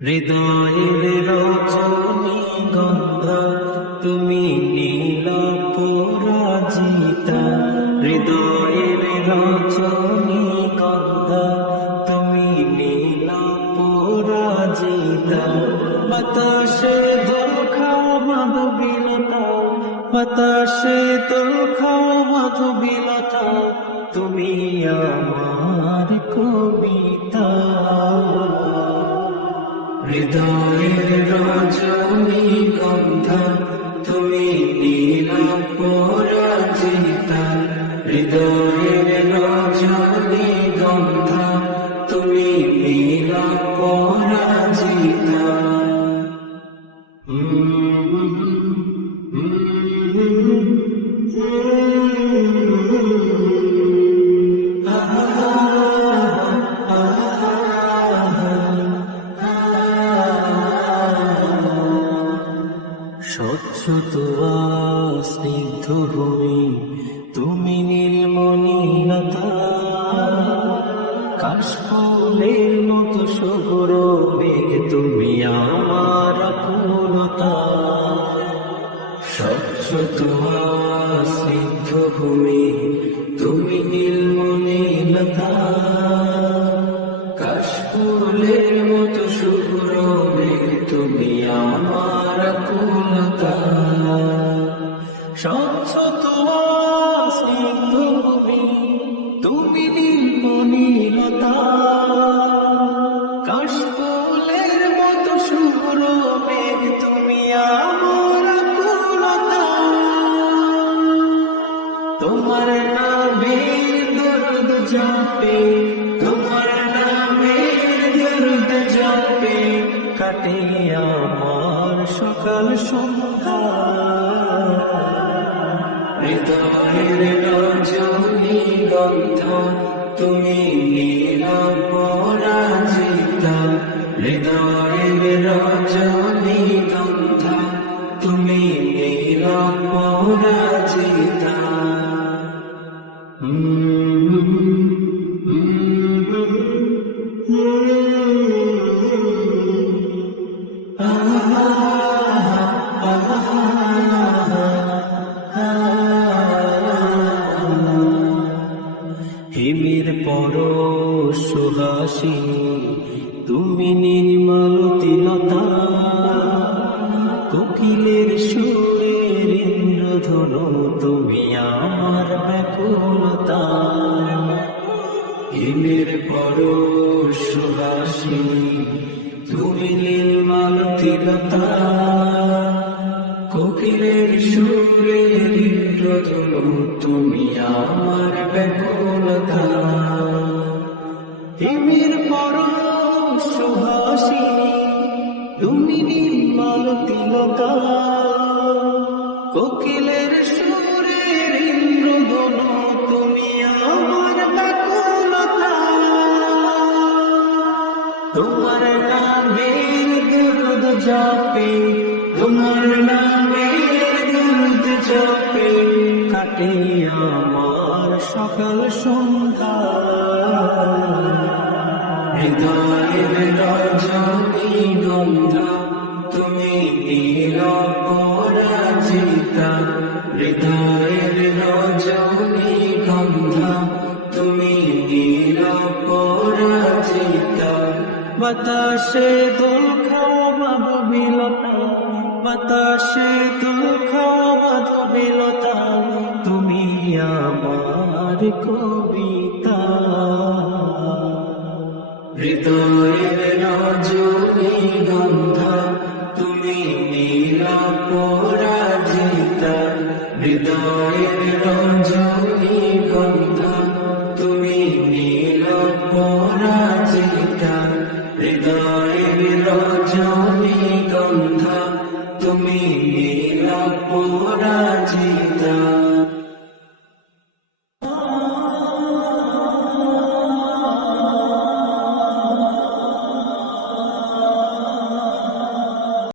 হৃদয়ের রজনী গন্ধা তুমি নীল পরাজিতা। হৃদয়ের রজনী গন্ধা তুমি নীল পরাজিতা। বাতাসে দোল খাও মাধবীলতা, বাতাসে দোল খাও মাধবীলতা, তুমি আমার কবিতা। হৃদয়ের রজনী গন্ধা তুমি নীল পরাজিতা। হৃদয়ের রজনী গন্ধা তুমি নীল পরাজিতা। স্বচ্ছ তোয়া স্নিগ্ধ ভূমি তুমি নীলমণিলতা। কাশফুলের মতো শুভ্র মেঘ তুমি আমার আকুলতা। স্বচ্ছ তোয়া স্নিগ্ধ ভূমি তুমি নীলমণিলতা। কাশফুলের মতো শুভ্র মেঘ তুমি আমার আকুলতা। স্বচ্ছ তোয়া স্নিগ্ধ ভূমি তুমি নীলমণিলতা। কাশফুলের মতো শুভ্র মেঘ তুমি আমার আকুলতা। তোমার নামে দরুদ জপে, তোমার নামে দরুদ জপে কাটে আমার সকাল সন্ধ্যা। হৃদয়ের রজনী গন্ধা তুমি নীল পরাজিতা। হৃদয়ের রজনী গন্ধা তুমি নীল পরাজিতা। হিমের পরশ সুহাসিনী তুমি নির্মলতিলতা। কোকিলের সুরের ইন্দ্রধনু তুমি আমার ব্যাকুলতা। হিমের পরশ সুহাসিনী তুমি নির্মলতিলতা। কোকিলের সুরের ইন্দ্রধনু তুমি আমার ব্যাকুলতা। হিমের পরশ সুহাসিনী তুমি নির্মলতিলতা। কোকিলের সুরের ইন্দ্রধনু তুমি আমার ব্যাকুলতা। তোমার নামে দরুদ জপে, তোমার নামে দরুদ জপে কাটে আমার সকাল সন্ধ্যা। হৃদয়ের রজনী গন্ধা তুমি নীল পরাজিতা। হৃদয়ের রজনী গন্ধা তুমি নীল পরাজিতা। বাতাসে দোল খাও মাধবীলতা, বাতাসে দোল খাও মাধবীলতা, তুমি আমার কবিতা। হৃদয়ের রজনী গন্ধা তুমি নীল পরাজিতা। হৃদয়ের রজনী গন্ধা তুমি নীল পরাজিতা। হৃদয়ের রজনী গন্ধা তুমি নীল পরাজিতা।